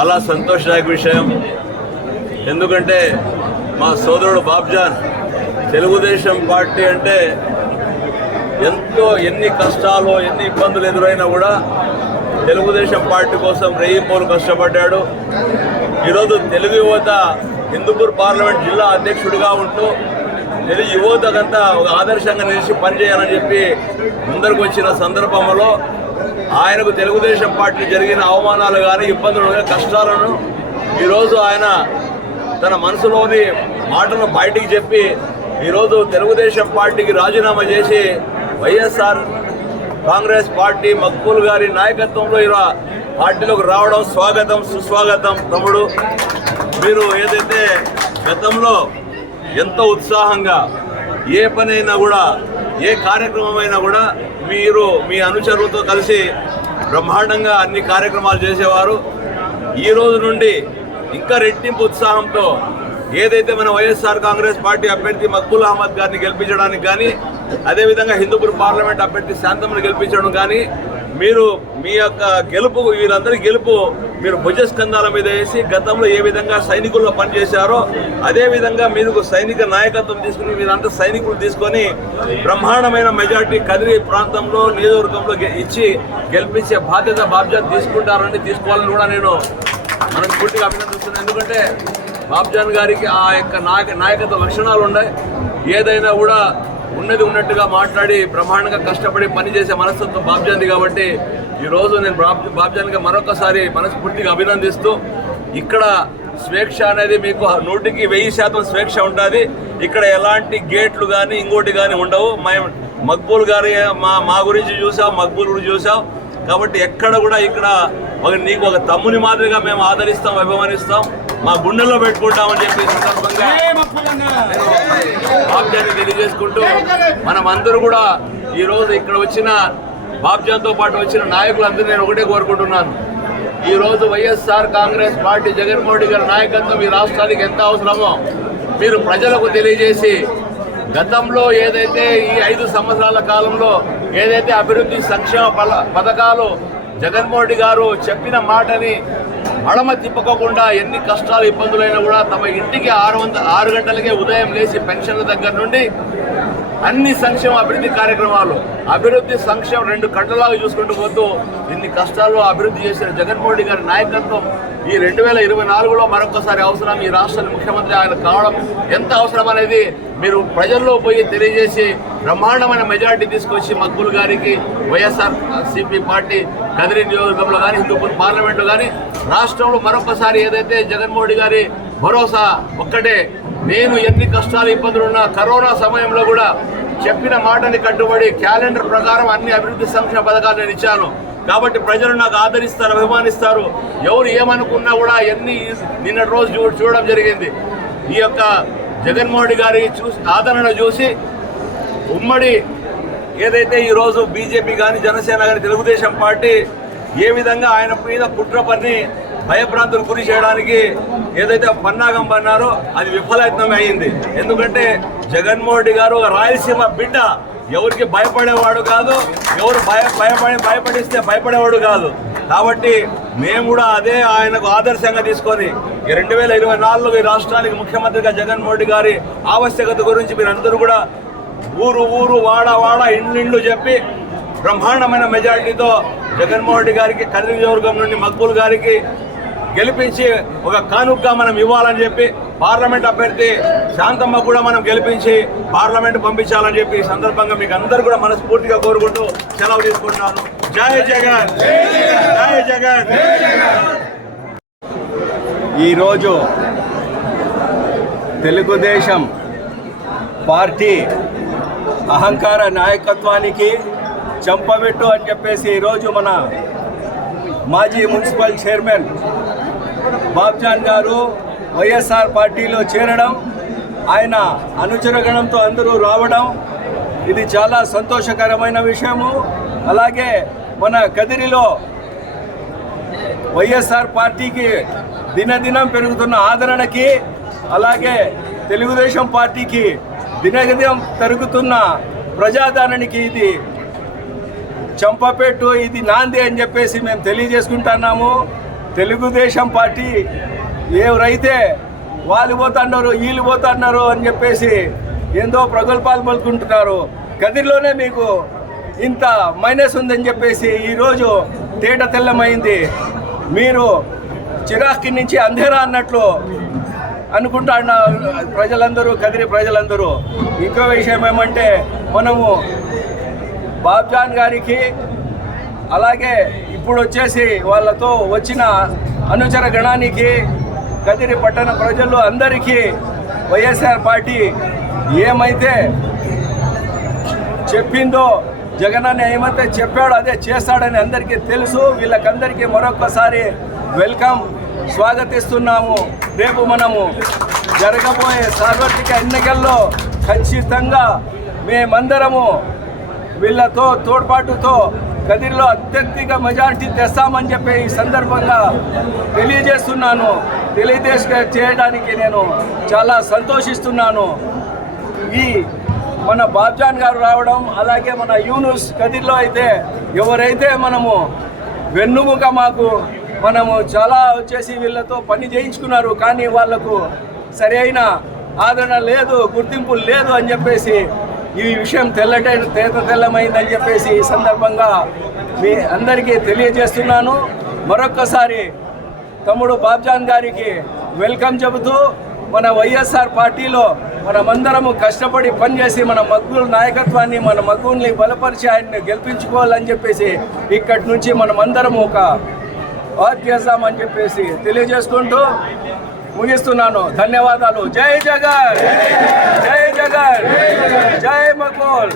చాలా సంతోషదాయక విషయం. ఎందుకంటే మా సోదరుడు బాబ్జాన్ తెలుగుదేశం పార్టీ అంటే ఎంతో ఎన్ని కష్టాలు ఎన్ని ఇబ్బందులు ఎదురైనా కూడా తెలుగుదేశం పార్టీ కోసం రెయ్యిపోలు కష్టపడ్డాడు. ఈరోజు తెలుగు యువత హిందూపూర్ పార్లమెంట్ జిల్లా అధ్యక్షుడిగా ఉంటూ తెలుగు యువతకంతా ఒక ఆదర్శంగా నిలిచి పనిచేయాలని చెప్పి ముందరకు వచ్చిన సందర్భంలో ఆయనకు తెలుగుదేశం పార్టీ జరిగిన అవమానాలు కానీ ఇబ్బందులు కానీ కష్టాలను ఈరోజు ఆయన తన మనసులోని మాటను బయటికి చెప్పి ఈరోజు తెలుగుదేశం పార్టీకి రాజీనామా చేసి వైఎస్ఆర్ కాంగ్రెస్ పార్టీ మక్బూల్ గారి నాయకత్వంలో ఇలా పార్టీలోకి రావడం స్వాగతం సుస్వాగతం తమ్ముడు. మీరు ఏదైతే గతంలో ఎంతో ఉత్సాహంగా ఏ పనైనా కూడా ఏ కార్యక్రమం అయినా కూడా మీరు మీ అనుచరులతో కలిసి బ్రహ్మాండంగా అన్ని కార్యక్రమాలు చేసేవారు. ఈ రోజు నుండి ఇంకా రెట్టింపు ఉత్సాహంతో ఏదైతే మన వైఎస్ఆర్ కాంగ్రెస్ పార్టీ అభ్యర్థి మక్బుల్ అహ్మద్ గారిని గెలిపించడానికి కానీ అదేవిధంగా హిందూపూర్ పార్లమెంట్ అభ్యర్థి శాంతమ్మను గెలిపించడం కానీ మీరు మీ యొక్క గెలుపు వీరందరి గెలుపు మీరు భుజస్కంధాల మీద వేసి గతంలో ఏ విధంగా సైనికుల్లో పనిచేశారో అదే విధంగా మీరు సైనిక నాయకత్వం తీసుకుని మీరంతా సైనికులు తీసుకొని బ్రహ్మాండమైన మెజార్టీ కదిరి ప్రాంతంలో నియోజకవర్గంలో ఇచ్చి గెలిపించే బాధ్యత బాబ్జాన్ తీసుకుంటారని తీసుకోవాలని కూడా నేను మనం పూర్తిగా అభినందిస్తున్నాను. ఎందుకంటే బాబ్జాన్ గారికి ఆ యొక్క నాయక నాయకత్వ లక్షణాలు ఉన్నాయి ఏదైనా కూడా ఉన్నది ఉన్నట్టుగా మాట్లాడి బ్రహ్మాండంగా కష్టపడి పనిచేసే మనస్తత్వం బాబ్జాన్ది కాబట్టి ఈరోజు నేను బాబ్ బాబ్జాన్గా మరొకసారి మనస్ఫూర్తిగా అభినందిస్తూ ఇక్కడ స్వేచ్ఛ అనేది మీకు నూటికి వెయ్యి శాతం స్వేచ్ఛ ఉంటుంది. ఇక్కడ ఎలాంటి గేట్లు కానీ ఇంకోటి కానీ ఉండవు. మేము మక్బూల్ గారి మా మా గురించి చూసాం మక్బూల్ గురించి చూసాం కాబట్టి ఎక్కడ కూడా ఇక్కడ ఒక నీకు ఒక తమ్ముని మాదిరిగా మేము ఆదరిస్తాం అభిమానిస్తాం. మా గుండెల్లో పెట్టుకుంటామని చెప్పి సందర్భంగా బాబ్జాన్ని తెలియజేసుకుంటూ మనం అందరూ కూడా ఈ రోజు ఇక్కడ వచ్చిన బాబ్జాన్తో పాటు వచ్చిన నాయకులందరూ నేను ఒకటే కోరుకుంటున్నాను. ఈ రోజు వైఎస్ఆర్ కాంగ్రెస్ పార్టీ జగన్మోహన్ రెడ్డి గారి నాయకత్వం ఈ రాష్ట్రానికి ఎంత అవసరమో మీరు ప్రజలకు తెలియజేసి గతంలో ఏదైతే ఈ ఐదు సంవత్సరాల కాలంలో ఏదైతే అభివృద్ధి సంక్షేమ పథకాలు జగన్మోహన్ రెడ్డి గారు చెప్పిన మాటని మడమ తిప్పకోకుండా ఎన్ని కష్టాలు ఇబ్బందులైనా కూడా తమ ఇంటికి ఆరు వందల ఆరు గంటలకే ఉదయం లేచి పెన్షన్ల దగ్గర నుండి అన్ని సంక్షేమ అభివృద్ధి కార్యక్రమాలు అభివృద్ధి సంక్షేమం రెండు కంటలాగా చూసుకుంటూ పోతూ ఇన్ని కష్టాలు అభివృద్ధి చేసిన జగన్మోహన్ రెడ్డి గారి నాయకత్వం ఈ రెండు వేల ఇరవై నాలుగులో మరొకసారి అవసరం. ఈ రాష్ట్ర ముఖ్యమంత్రి ఆయన కావడం ఎంత అవసరం అనేది మీరు ప్రజల్లో పోయి తెలియజేసి బ్రహ్మాండమైన మెజారిటీ తీసుకొచ్చి మక్బుల్ గారికి వైఎస్ఆర్ సిపి పార్టీ కదిరి నియోజకవర్గంలో కానీ హిందూపూర్ పార్లమెంట్లో కానీ రాష్ట్రంలో మరొకసారి ఏదైతే జగన్మోహన్ గారి భరోసా ఒక్కటే నేను ఎన్ని కష్టాలు ఇబ్బందులు ఉన్నా కరోనా సమయంలో కూడా చెప్పిన మాటని కట్టుబడి క్యాలెండర్ ప్రకారం అన్ని అభివృద్ధి సంక్షేమ పథకాలు నేను ఇచ్చాను. కాబట్టి ప్రజలు నాకు ఆదరిస్తారు అభిమానిస్తారు. ఎవరు ఏమనుకున్నా కూడా ఎన్ని నిన్నటి రోజు చూ చూడడం జరిగింది. ఈ యొక్క జగన్మోహన్ గారి చూసి ఆదరణ చూసి ఉమ్మడి ఏదైతే ఈరోజు బీజేపీ కానీ జనసేన కానీ తెలుగుదేశం పార్టీ ఏ విధంగా ఆయన మీద కుట్ర పని భయభ్రాంతులు గురి చేయడానికి ఏదైతే పన్నాగం పన్నారో అది విఫలయత్నం అయింది. ఎందుకంటే జగన్మోహన్ రెడ్డి గారు రాయలసీమ బిడ్డ. ఎవరికి భయపడేవాడు కాదు ఎవరు భయ భయపడి భయపడిస్తే భయపడేవాడు కాదు. కాబట్టి మేము కూడా అదే ఆయనకు ఆదర్శంగా తీసుకొని రెండు వేల ఇరవై నాలుగులో ఈ రాష్ట్రానికి ముఖ్యమంత్రిగా జగన్ మోడీ గారి ఆవశ్యకత గురించి మీరందరూ కూడా ఊరు ఊరు వాడ వాడ ఇండ్లు చెప్పి బ్రహ్మాండమైన మెజారిటీతో జగన్మోహన్ రెడ్డి గారికి కదిరి నియోజకవర్గం నుండి మక్బూల్ గారికి గెలిపించి ఒక కానుగ్గా మనం ఇవ్వాలని చెప్పి పార్లమెంట్ అభ్యర్థి శాంతమ్మ కూడా మనం గెలిపించి పార్లమెంట్ పంపించాలని చెప్పి ఈ సందర్భంగా మీకు అందరు కూడా మనస్ఫూర్తిగా కోరుకుంటూ సెలవు తీసుకుంటున్నాను. జై జగన్! జై జగన్! ఈరోజు తెలుగుదేశం పార్టీ అహంకార నాయకత్వానికి చంపబెట్టు అని చెప్పేసి ఈరోజు మన మాజీ మున్సిపల్ చైర్మన్ బాబ్జాన్ గారు వైఎస్ఆర్ పార్టీలో చేరడం ఆయన అనుచరగణంతో అందరూ రావడం ఇది చాలా సంతోషకరమైన విషయము. అలాగే మన కదిరిలో వైఎస్ఆర్ పార్టీకి దినదినం పెరుగుతున్న ఆదరణకి అలాగే తెలుగుదేశం పార్టీకి దినదినం పెరుగుతున్న ప్రజాదరణకి ఇది చంపపెట్టు ఇది నాంది అని చెప్పేసి మేము తెలియజేసుకుంటున్నాము. తెలుగుదేశం పార్టీ ఎవరైతే వాళ్ళు పోతున్నారు వీళ్ళు పోతున్నారు అని చెప్పేసి ఏందో ప్రగల్భాలు పలుకుంటున్నారు. గదిలోనే మీకు ఇంత మైనస్ ఉందని చెప్పేసి ఈరోజు తేట తెల్లమైంది. మీరు చిరాకి నుంచి అంధేరా అన్నట్లు అనుకుంటా ప్రజలందరూ కదిరి ప్రజలందరూ. ఇంకో విషయం ఏమంటే మనము బాబ్జాన్ గారికి అలాగే ఇప్పుడు వచ్చేసి వాళ్ళతో వచ్చిన అనుచర గణానికి కదిరి పట్టణ ప్రజలు అందరికీ వైఎస్ఆర్ పార్టీ ఏమైతే చెప్పిందో జగన్ అని ఏమైతే చెప్పాడో అదే చేస్తాడని అందరికీ తెలుసు. వీళ్ళకందరికీ మరొకసారి వెల్కమ్. స్వాగతిస్తున్నాము. రేపు మనము జరగబోయే సార్వత్రిక ఎన్నికల్లో ఖచ్చితంగా మేమందరము వీళ్ళతో తోడ్పాటుతో కదిరిలో అత్యధిక మెజారిటీ తెస్తామని చెప్పి ఈ సందర్భంగా తెలియజేస్తున్నాను. తెలియజేస చేయడానికి నేను చాలా సంతోషిస్తున్నాను. ఈ మన బాబ్జాన్ గారు రావడం అలాగే మన యూనుస్ కదిర్లో అయితే ఎవరైతే మనము వెన్నుముక మాకు మనము చాలా వచ్చేసి వీళ్ళతో పని చేయించుకున్నారు కానీ వాళ్ళకు సరైన ఆదరణ లేదు గుర్తింపు లేదు అని చెప్పేసి ఈ విషయం తెల్లట తేత తెల్లమైందని చెప్పేసి ఈ సందర్భంగా మీ అందరికీ తెలియజేస్తున్నాను. మరొక్కసారి తమ్ముడు బాబ్జాన్ గారికి వెల్కమ్ చెబుతూ మన వైఎస్ఆర్ పార్టీలో మనమందరము కష్టపడి పనిచేసి మన మగ్గుల నాయకత్వాన్ని మన మగ్గుల్ని బలపరిచి ఆయన్ని గెలిపించుకోవాలని చెప్పేసి ఇక్కడి నుంచి మనమందరం ఒక వాక్ చేస్తామని చెప్పేసి తెలియజేసుకుంటూ ముగిస్తున్నాను. ధన్యవాదాలు. జై జగన్. జై జగన్. జై మకోల్.